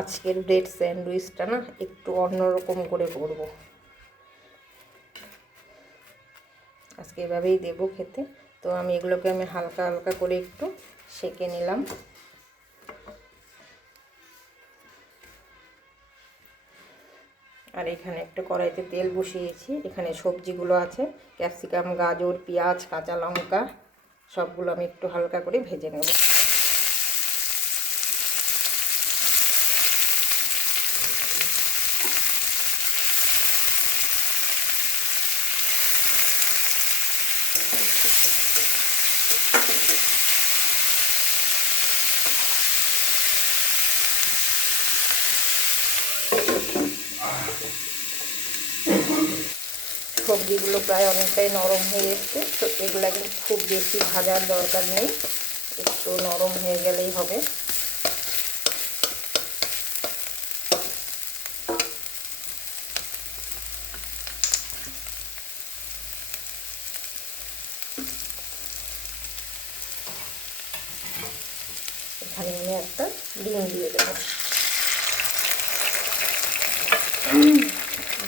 আজকের ব্রেড স্যান্ডউইচটা না একটু অন্যরকম করে করব। আজকে এভাবেই দেবো খেতে। তো আমি এগুলোকে হালকা হালকা করে একটু সেঁকে নিলাম। আর এখানে একটা কড়াইতে তেল বসিয়েছি। এখানে সবজিগুলো আছে, ক্যাপসিকাম, গাজর, পেঁয়াজ, কাঁচা লঙ্কা, সবগুলো আমি একটু হালকা করে ভেজে নেব। সবজিগুলো প্রায় অনেকটাই নরম হয়ে এসছে। তো এগুলো কিন্তু খুব বেশি ভাজার দরকার নেই, একটু নরম হয়ে গেলেই হবে। এখানে আমি একটা ডিম দিয়ে দেবো।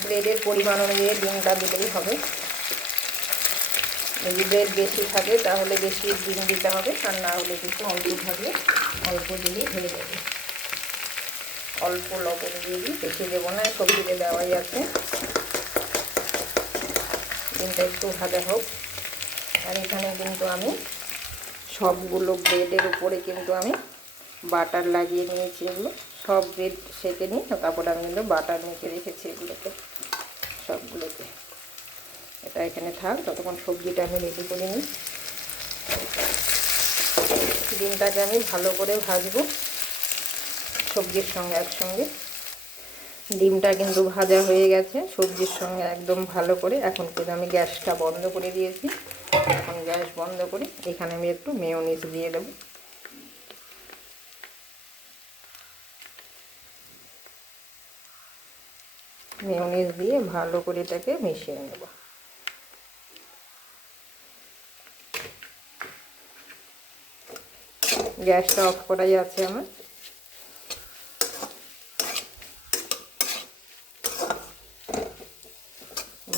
ব্রেডের পরিমাণ অনুযায়ী ডিমটা দিলেই হবে। যদি ব্রেড বেশি থাকে তাহলে বেশি ডিম দিতে হবে, আর না হলে কিন্তু অল্প থাকলে অল্প দিলেই হয়ে যাবে। অল্প লবণ দিয়ে দিই, বেশি দেবো না, সবজিতে দেওয়াই আছে। ডিমটা একটু ভাজা হোক। আর এখানে কিন্তু আমি সবগুলো ব্রেডের উপরে কিন্তু আমি বাটার লাগিয়ে নিয়েছি। এগুলো সব ব্রেড সেঁকে নিই, তারপর আমি কিন্তু বাটার মেখে রেখেছি এগুলোতে, সবগুলোতে। এটা এখানে থাক, ততক্ষণ সবজিটা আমি রেডি করে নিই। ডিমটাকে আমি ভালো করে ভাজবো সবজির সঙ্গে একসঙ্গে। ডিমটা কিন্তু ভাজা হয়ে গেছে সবজির সঙ্গে একদম ভালো করে। এখন কিন্তু আমি গ্যাসটা বন্ধ করে দিয়েছি। এখন গ্যাস বন্ধ করে এখানে আমি একটু মেয়োনিজ দিয়ে দেবো। মেয়োনিজ দিয়ে ভালো করে এটাকে মিশিয়ে নেব। গ্যাসটা অফ করাই আছে আমার।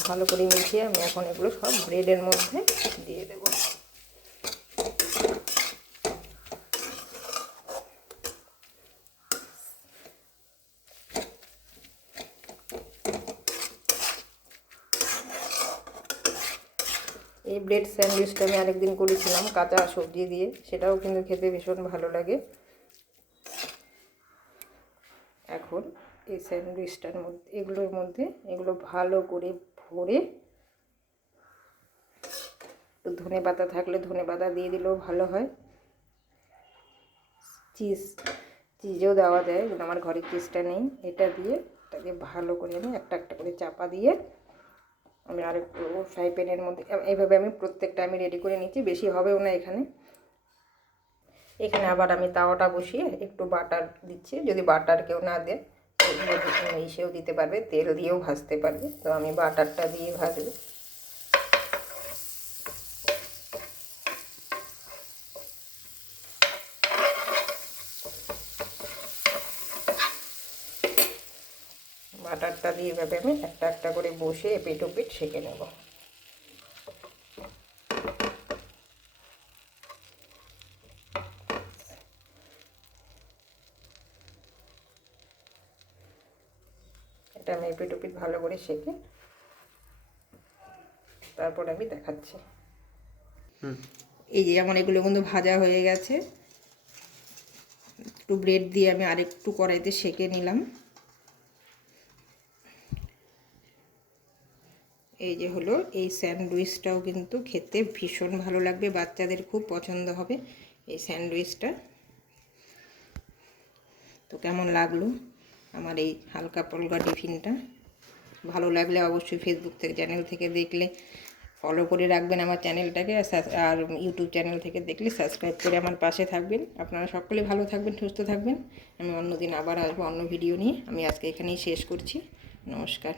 ভালো করে মিশিয়ে আমি এখন এগুলো সব ব্রেডের মধ্যে দিয়ে দেব। এই ব্রেড স্যান্ডউইচটা আমি আরেকদিন করেছিলাম কাঁচা সবজি দিয়ে, সেটাও কিন্তু খেতে ভীষণ ভালো লাগে। এখন এই স্যান্ডউইচটার মধ্যে এগুলো ভালো করে ভরে, একটু ধনে পাতা থাকলে ধনে পাতা দিয়ে দিলেও ভালো হয়। চিজও দেওয়া যায়, কিন্তু আমার ঘরে চিজটা নেই। এটা দিয়ে এটাকে ভালো করে আমি একটা একটা করে চাপা দিয়ে আমি আরেকটু ফ্রাই প্যানের মধ্যে এইভাবে আমি প্রত্যেকটা আমি রেডি করে নিচ্ছি। বেশি হবেও না এখানে। আবার আমি তাওয়াটা বসিয়ে একটু বাটার দিচ্ছি। যদি বাটার কেউ না দেয় ইসেও দিতে পারবে, তেল দিয়েও ভাজতে পারবে। তো আমি বাটারটা দিয়ে ভাজবো। বাটারটা দিয়ে এভাবে আমি একটা একটা করে বসে এপিট ওপিট সেঁকে নেব। এটা আমি এপিট ওপিট ভালো করে সেঁকে তারপর আমি দেখাচ্ছি। এই যে আমার এগুলো কিন্তু ভাজা হয়ে গেছে। একটু ব্রেড দিয়ে আমি আরেকটু কড়াইতে সেঁকে নিলাম। এই যে হলো, এই স্যান্ডউইচটাও কিন্তু খেতে ভীষণ ভালো লাগবে, বাচ্চাদের খুব পছন্দ হবে এই স্যান্ডউইচটা। তো কেমন লাগলো আমার এই হালকা পলকা টিফিনটা? ভালো লাগলে অবশ্যই ফেসবুক থেকে চ্যানেল থেকে দেখলে ফলো করে রাখবেন আমার চ্যানেলটাকে, আর ইউটিউব চ্যানেল থেকে দেখলে সাবস্ক্রাইব করে আমার পাশে থাকবেন। আপনারা সকলে ভালো থাকবেন, সুস্থ থাকবেন। আমি অন্যদিন আবার আসবো অন্য ভিডিও নিয়ে। আমি আজকে এখানেই শেষ করছি। নমস্কার।